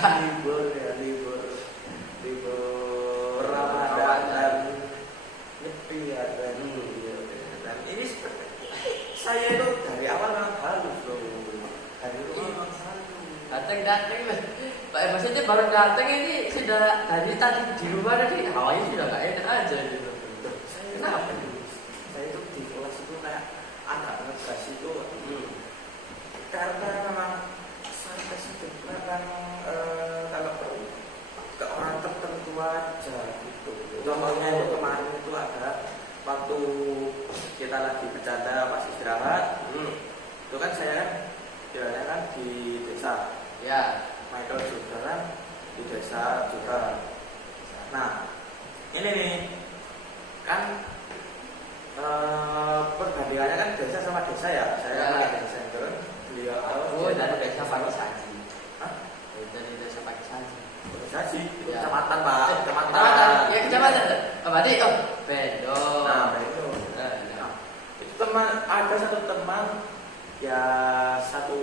libur ya, libur Ramadan dan nyepi ya dan ini seperti saya itu dari awal memang halus loh, dari awal memang halus. Datang maksudnya baru datang ini sudah dari tadi di rumah tadi hawanya sudah nggak enak aja gitu. Kenapa? Saya itu di kelas itu kayak agak ngegas itu karena memang sampai situ memang kalau ke orang tertentu aja gitu. Contohnya itu kemarin itu ada waktu kita lagi bercanda pas istirahat, itu kan saya jalannya kan di desa, ya. Michael juga kan di desa juga. Nah ini nih kan perbandingannya kan desa sama desa ya. Saya pakai desa Sengkeren, beliau dari desa pakai saji. Hah? Dari desa pakai saji. Saji, Ya. kecamatan Pak, Kecamatan. Ya kecamatan. Berarti bedo. Nah itu. Itu teman, ada satu teman ya satu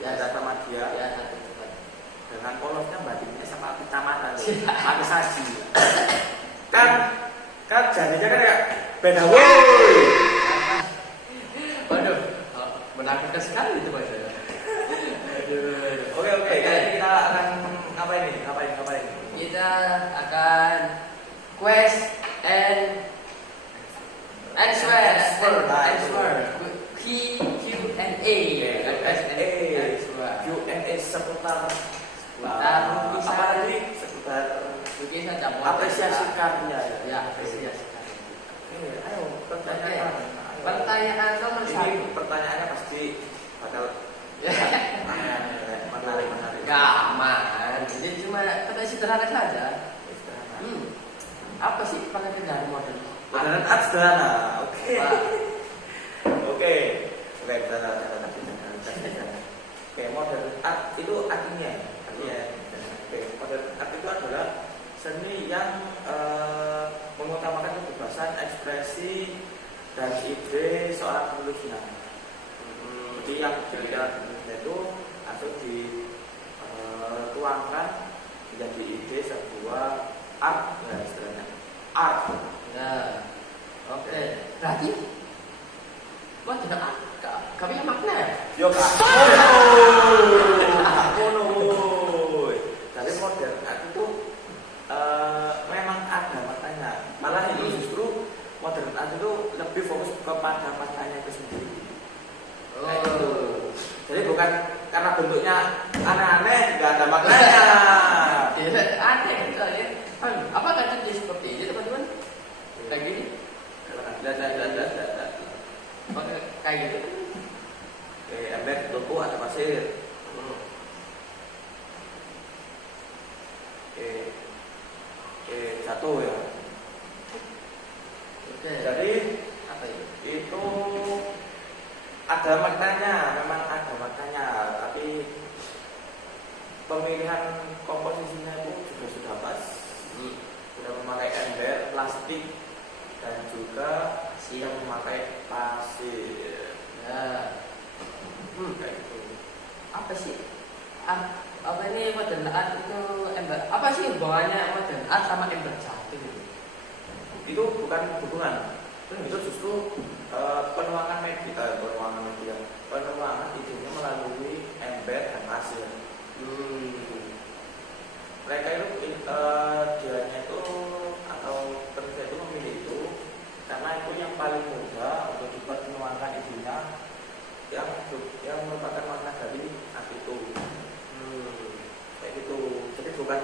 daerah sama dia. Ya satu tempat. Dengan polosnya bandingnya sama kecamatan pakai saji. kan jadinya kan ya beda woi. Waduh, menakutkan sekali itu Mas. Oke, kali kita akan ngapain? Kita akan quest and answer Q&A. Q&A seputar lukisan. apa tadi? Seputar Lukisan campur apresiasi karya ya. Apresiasi karya. Ini ayo pertanyaan. Pertanyaan nomor 1. Ini pertanyaannya pasti bakal menarik. Gak aman. Jadi cuma pertanyaan sederhana saja. Apa sih pengertian dari modern? Modern art sederhana. Oke. Oke, modern art itu artinya. Oke, modern art itu adalah seni yang mengutamakan kebebasan ekspresi dan ide seorang penulisnya. Jadi yang dilihat itu atau dituangkan menjadi ide sebuah art, ya istilahnya art. Ya, oke. Berarti modern art kami yang makna ya? Yo kak. Jadi modern art itu memang ada maknanya. Malah itu justru modern art itu lebih fokus kepada maknanya itu sendiri. Jadi bukan karena bentuknya aneh-aneh nggak ada maknanya. Iya, aneh soalnya. Apa kata dia seperti ini teman-teman? Kayak gini? Kayak gitu. Ember tuku ada pasir. Satu ya. Oke. Jadi apa itu? Itu ada maknanya, memang ada maknanya, tapi pemilihan komposisinya itu juga sudah pas. Sudah memakai ember plastik dan juga yang memakai pasir. Ya. Kayak gitu. Apa sih? Apa ini modern art itu ember? Apa sih hubungannya modern art sama ember jatuh gitu? Itu bukan hubungan. Itu justru penuangan media, penuangan idenya melalui ember dan pasir. Mereka itu dianya itu atau penulis itu memilih itu karena itu yang paling mudah untuk dipertemukan idenya yang merupakan makna dari art itu. Kayak gitu. Jadi bukan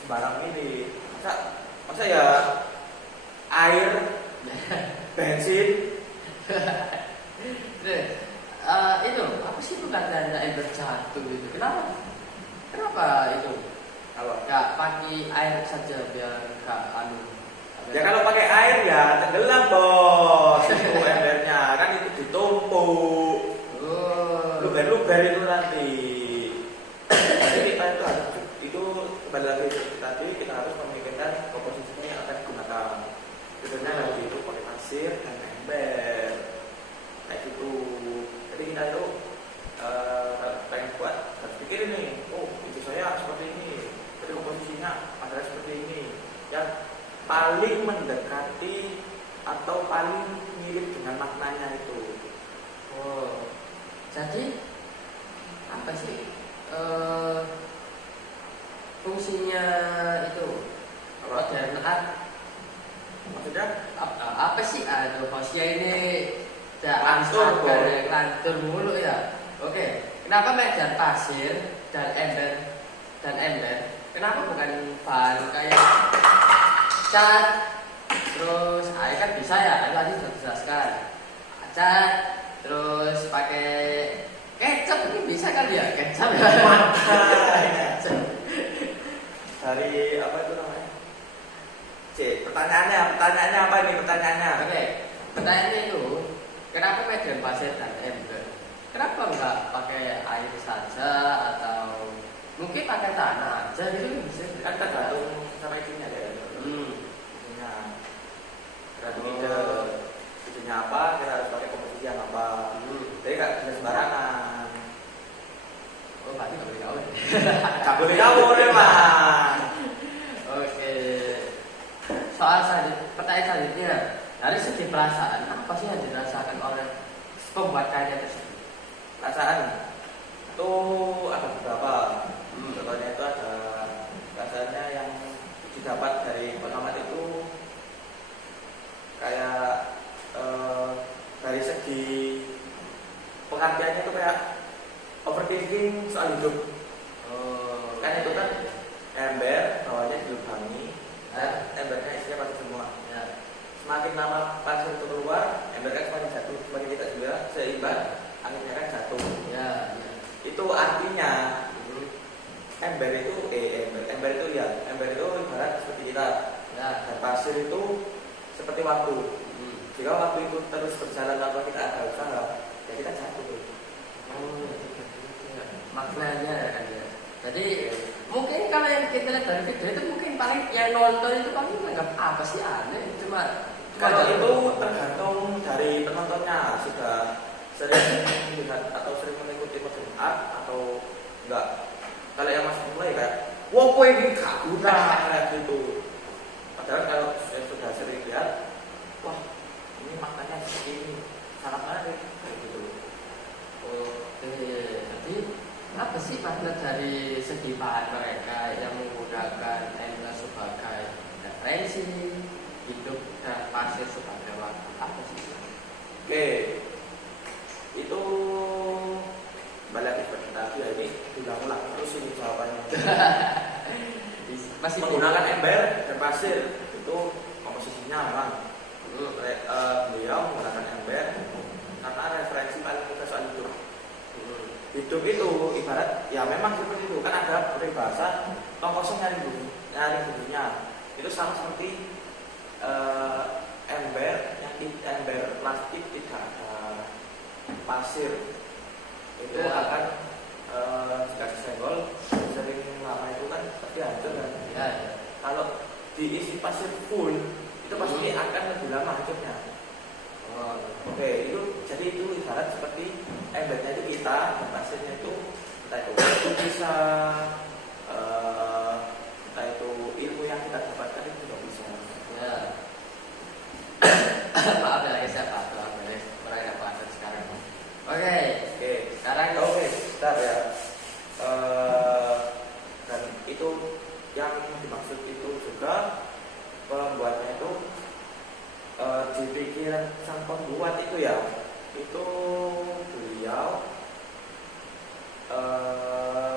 sembarang ini. Masa ya air, bensin. Itu apa sih itu katanya ember jatuh gitu? Kenapa itu? Apa? Gak pakai air saja biar gak anu. Ya kalau pakai air ya tenggelam bos. Itu embernya kan itu ditumpuk. Luber-luber itu nanti. Jadi kita itu harus kembali lagi tadi kita harus memikirkan komposisinya yang akan digunakan. Contohnya lagi itu pakai pasir dan ember. Kayak gitu. Jadi kita itu pengen buat harus pikirin nih. Oh itu saya seperti ini. paling mendekati atau paling mirip dengan maknanya itu. Oh, jadi apa sih fungsinya itu modern art? Maksudnya Apa sih Hosia ini Lantur, lantur mulu ya. Oke, kenapa medan pasir dan ember? Kenapa bukan bahan kayak cat? Terus air kan bisa ya, tadi sudah dijelaskan. Cat, terus pakai kecap ini bisa kan ya? Kecap ya. Dari apa itu namanya? Pertanyaannya apa ini pertanyaannya? Oke, pertanyaannya itu kenapa medan pasir dan ember? Kenapa enggak pakai air saja atau mungkin pakai tanah aja gitu bisa? Kan tergantung sama itunya deh. Itunya. Tergantung itunya apa, kita harus pakai komposisi yang apa. Jadi nggak bisa sembarangan. Oh, berarti nggak boleh gaul. Nggak boleh gaul memang. Oke. Pertanyaan selanjutnya, dari segi perasaan apa sih yang dirasakan oleh pembuat karya tersebut? Perasaan itu ada beberapa. Contohnya itu ada rasanya yang didapat dari pengamat itu kayak dari segi pengertiannya itu kayak overthinking soal hidup. Kan itu kan ember bawahnya dilubangi dan embernya isinya pasir semua. Semakin lama pasir itu keluar, ember kan semakin jatuh, semakin tidak juga seimbang, anginnya kan jatuh. Itu artinya ember itu ibarat seperti kita. Dan pasir itu seperti waktu. Jika waktu itu terus berjalan tanpa kita ada usaha, ya kita jatuh. Maknanya kan ya. Jadi mungkin kalau yang kita lihat dari video itu mungkin paling yang nonton itu paling menganggap apa sih aneh, cuma kalau itu tergantung dari penontonnya sudah sering melihat atau sering mengikuti modern art atau enggak. Kalau yang masih mulai kayak wah kok ini gak guna kayak gitu. Padahal kalau sudah sering lihat, wah ini maknanya seperti ini, sangat menarik kayak gitu. Jadi apa sih makna dari segi bahan mereka yang menggunakan ember sebagai referensi hidup dan pasir sebagai waktu? Apa sih? Oke, itu balik seperti tadi ya, ini diulang-ulang terus ini jawabannya. Masih menggunakan ember dan pasir itu komposisinya memang beliau menggunakan ember karena referensi paling mudah soal hidup. Hidup itu ibarat ya memang seperti itu kan ada peribahasa tong kosong nyari bumbunya. Itu sama seperti ember plastik tidak ada pasir itu akan jika disenggol sering lama itu kan pasti hancur kan. Kalau diisi pasir full itu pasti akan lebih lama hancurnya. Oke, itu jadi itu ibarat seperti embernya itu kita dan pasirnya itu itu bisa itu ilmu yang kita dapatkan itu juga bisa. Maaf ya guys, saya patuh mereka patuh sekarang. Oke, sekarang bentar ya. Dan itu yang dimaksud itu juga pembuatnya itu di pikiran sang pembuat itu ya, itu beliau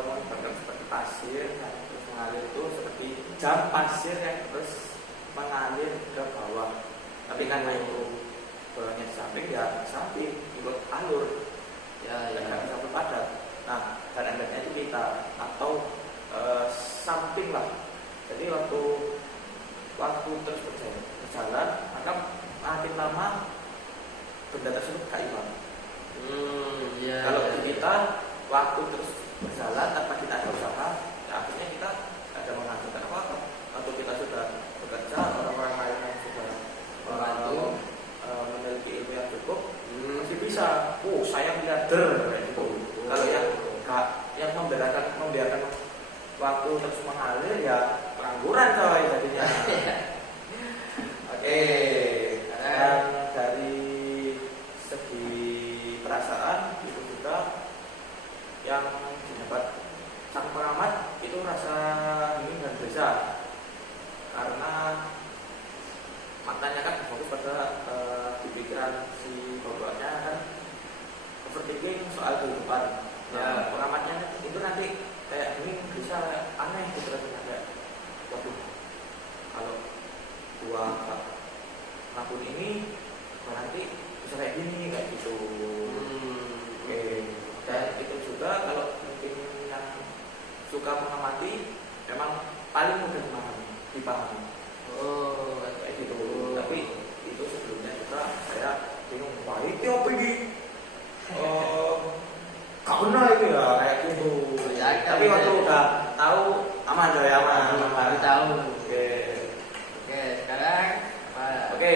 menggambarkan seperti pasir yang terus mengalir itu seperti jam pasir yang terus mengalir ke bawah. Tapi karena itu bawahnya di samping ya di samping ikut alur ya nggak bisa berpadat. Nah, dan embernya itu kita atau samping lah. Jadi waktu terus berjalan maka makin lama benda tersebut kaiman. Kalau di kita waktu terus berjalan tanpa kita ada usaha, ya akhirnya kita ada menghasilkan apa-apa. Atau kita sudah bekerja, orang-orang lain yang sudah memiliki ilmu yang cukup, masih bisa. Saya miliarder kayak gitu. Kalau yang membiarkan waktu terus mengalir ya pengangguran coy jadinya. Dan dari segi perasaan itu juga yang didapat sang pengamat itu rasa hening dan gelisah, karena maknanya kan fokus pada di pikiran si bapaknya kan overthinking soal kehidupan. Ya. Pengamatnya itu nanti kayak hening gelisah aneh gitu rasanya, kayak waduh kalau gua ngelakuin ini nanti bisa kayak gini kayak gitu. Oke. Dan itu juga kalau mungkin yang suka mengamati memang paling mudah dipahami. Oh, Kayak gitu. Tapi itu sebelumnya juga saya bingung, wah itu apa ini? Kau benar itu ya kayak gitu. Ya, Tapi waktu udah tahu aman ya aman. baru tahu. Oke. Oke, sekarang apa? Oke.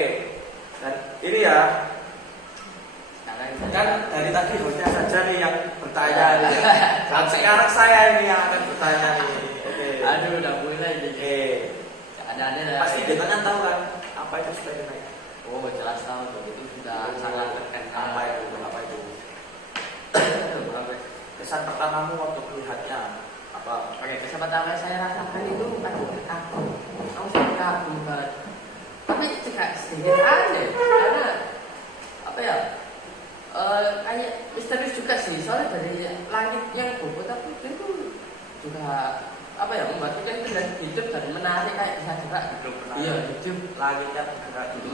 Dan ini ya Sekarang kan dari tadi hostnya saja nih yang bertanya Ya. nih. Dan sekarang saya ini yang akan bertanya nih. Oke. Aduh, udah mulai nih. Oke. Keadaannya Pasti dengannya tahu kan apa itu Spider-Man? Oh, jelas tahu tuh. Itu sudah sangat terkenal. Apa itu? Apa itu? Kesan pertamamu waktu melihatnya apa? Oke, kesan pertama saya rasakan itu aduh kagum. Aku sangat kagum banget. Tapi juga sedikit aneh karena apa ya? Kayak misterius juga sih. Soalnya dari langit yang bobot tapi itu juga apa ya, membuat kita itu dari hidup dan menarik, kayak bisa gerak gitu. Iya, hidup Langitnya bergerak gitu.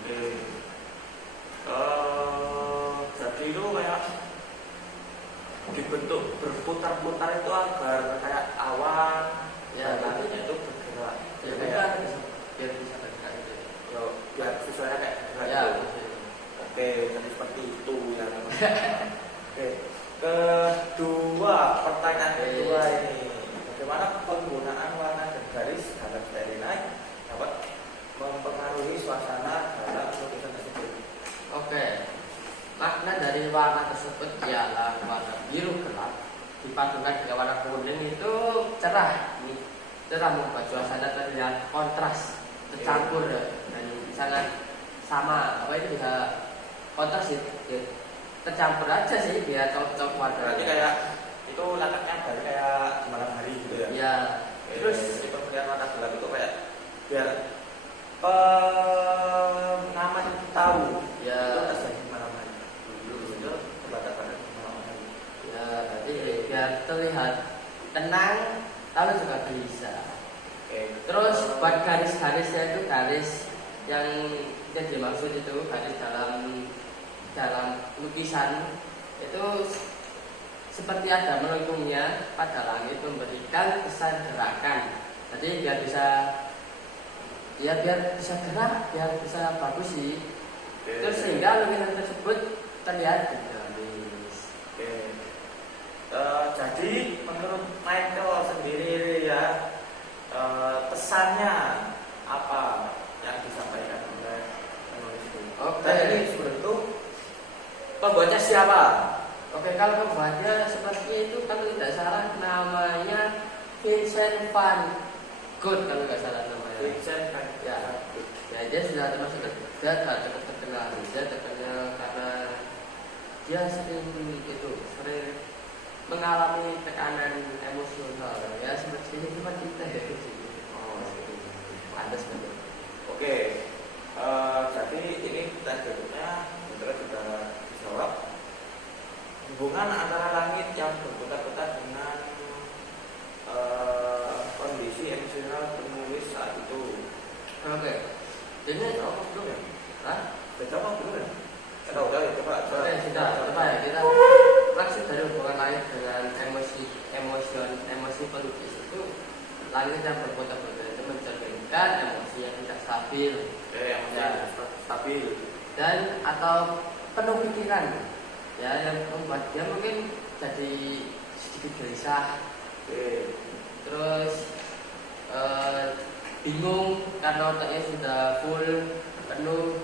Oke. Jadi itu kayak dibentuk berputar-putar itu agar kayak awan Ya, dan langitnya itu bergerak. Ya, Kayak biar bisa bergerak gitu. biar visualnya kayak bergerak. Ya, gitu. Oke, jadi seperti itu ya. Oke. Kedua, pertanyaan kedua ini, bagaimana penggunaan warna dan garis dalam Starry Night dapat mempengaruhi suasana dalam lukisan tersebut? Oke, makna dari warna tersebut ialah warna biru gelap dipadukan dengan warna kuning itu cerah. Ini cerah membuat suasana terlihat kontras, tercampur dan sangat sama. Apa itu bisa kontras sih, tercampur aja sih biar cocok warna. Berarti kayak itu letaknya dari kayak di malam hari gitu ya? Ya, Terus terus di pemilihan warna gelap itu kayak biar pengamat tahu ya, itu terjadi malam hari. Itu terbatas pada malam hari. ya berarti biar terlihat tenang, lalu juga bisa. Oke. Terus buat garis-garisnya itu garis yang dimaksud itu garis dalam lukisan itu seperti ada melengkungnya pada langit memberikan kesan gerakan. Jadi biar bisa gerak, biar bisa bagus sih. Oke. Terus sehingga lukisan tersebut terlihat dinamis. Oke. Jadi menurut Michael sendiri ya, pesannya apa yang disampaikan oleh penulis itu? Oke. Dan ini sebenarnya pembuatnya siapa? Oke, kalau pembuatnya seperti itu kalau tidak salah namanya Vincent van Gogh kalau nggak salah namanya. Vincent van Ya, ya dia sudah termasuk dia cukup terkenal. Dia terkenal karena dia sering mengalami tekanan emosional. Ya seperti kita ya. Oh, Pantas betul. oke. Jadi ini pertanyaan berikutnya sebenarnya sudah dijawab. Hubungan antara langit yang berputar-putar dengan kondisi emosional penulis saat itu. Oke. Jadi Jawab belum ya? Hah? Sudah jawab belum ya? Udah ya, coba. Oke, sudah. Coba ya kita maksud dari hubungan langit dengan emosi pelukis itu langit yang berputar-putar itu mencerminkan emosi yang tidak stabil. Oke, yang stabil. Dan atau penuh pikiran ya yang membuat dia mungkin jadi sedikit gelisah. Oke. Terus bingung karena otaknya sudah full penuh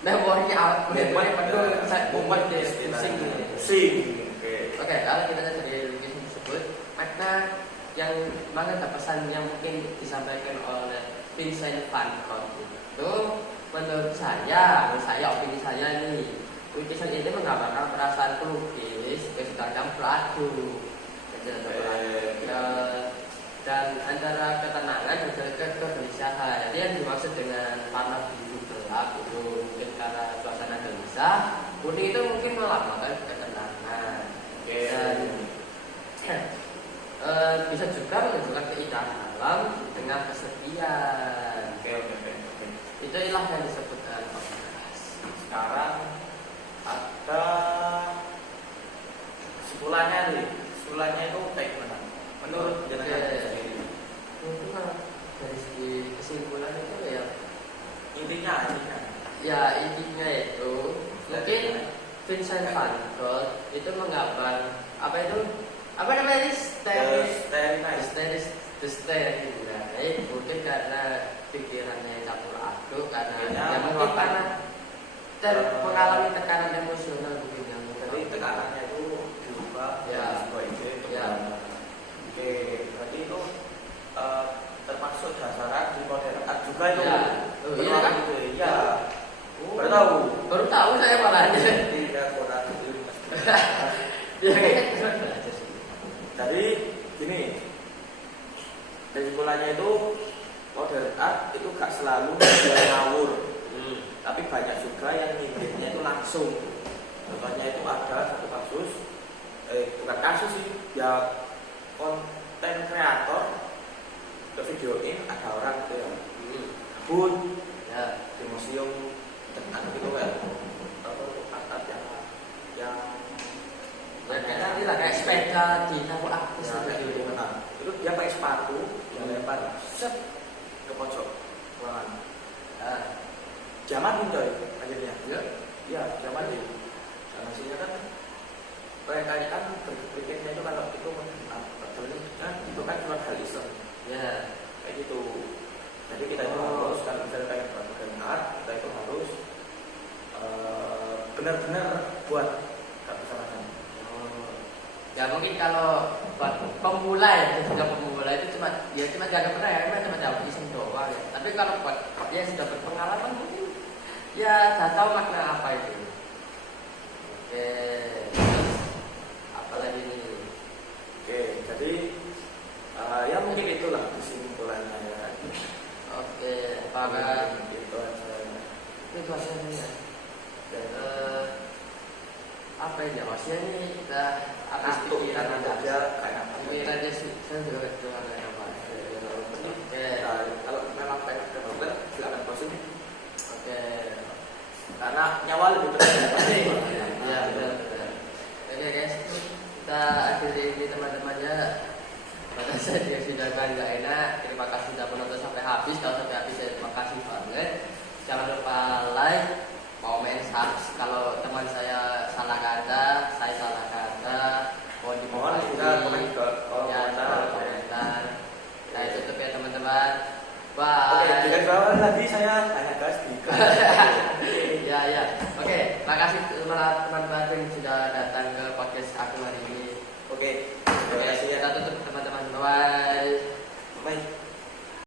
memori penuh membuat dia pusing gitu. Pusing. Oke, kalau kita lihat dari lukisan tersebut, makna yang mana ada pesan yang mungkin disampaikan oleh Vincent van Gogh itu menurut saya opini saya nih, lukisan ini menggambarkan perasaan pelukis kesetaraan pelaku. Dan antara ketenangan dan kegelisahan. Jadi yang dimaksud dengan warna biru gelap itu mungkin karena suasana gelisah, kuning itu mungkin melambangkan ketenangan. Dan bisa juga menunjukkan keindahan alam dengan kesepian. Itu ilah yang disebut dengan kontras. Sekarang ada kesimpulannya nih. Kesimpulannya itu kayak gimana? Menurut jenengan sendiri. Mungkin kalau dari segi kesimpulan itu ya Intinya. ya intinya itu mungkin Vincent van Gogh itu menggambar apa namanya mungkin karena pikirannya campur aduk karena ya mungkin karena mengalami tekanan emosional mungkin yang Jadi tekanannya itu diubah Ya. sebuah ide untuk Ya. Oke, berarti itu termasuk dasaran di modern art juga itu. Ya. Oh, iya kan? Gitu, iya. Baru tahu saya malah tidak kurang ilmu. ya kayak aja sih. Jadi gini, kesimpulannya itu modern art itu gak selalu ngawur, tapi banyak juga yang nginjilnya itu langsung. Contohnya itu ada satu kasus, bukan kasus sih, ya konten kreator ke videoin ada orang itu yang kabut Ya. di museum tentang gitu kan, atau art yang Kayak nanti lah kayak sepeda di lampu artis ya, kayak gitu. Nah, itu dia pakai sepatu, dia lempar set ke pojok ruangan. Diamatin coy akhirnya. Ya, diamatin. Dan hasilnya kan mereka kan berpikirnya itu kalau itu kan itu kan cuma hal iseng. Ya. Kayak gitu. Jadi kita itu harus kalau misalnya pengen melakukan art, kita itu harus benar-benar buat kesalahan. Ya mungkin kalau buat pemula ya, sudah pemula itu cuma gak ada pernah ya, cuma jawab iseng doang ya. Tapi kalau buat dia sudah berpengalaman mungkin ya sudah tahu makna apa itu. Oke, terus apa lagi nih? Oke, jadi ya mungkin itulah kesimpulannya ya. Oke, apakah Itu aja. itu hasilnya? Dan apa ya maksudnya nih kita habis Ngantuk, pikiran kan aja, kayak apa? pikiran aja sih, saya juga kejualan kayak apa. Oke, Kalau memang pengen ke dokter, silakan browsing. oke. Karena nyawa lebih penting. Ya benar. Oke guys, kita akhiri ini teman-temannya. Pada saat yang sudah nggak enak, terima kasih sudah menonton sampai habis. Kalau sampai habis, saya terima kasih banget. Jangan lupa like, komen, subscribe. Kalau teman saya salah kata, saya salah kata, mohon juga komen ke komentar. Saya tutup ya teman-teman. Bye. Oke, dengan bawah lagi saya hanya gas di. Ya. Oke, makasih teman-teman.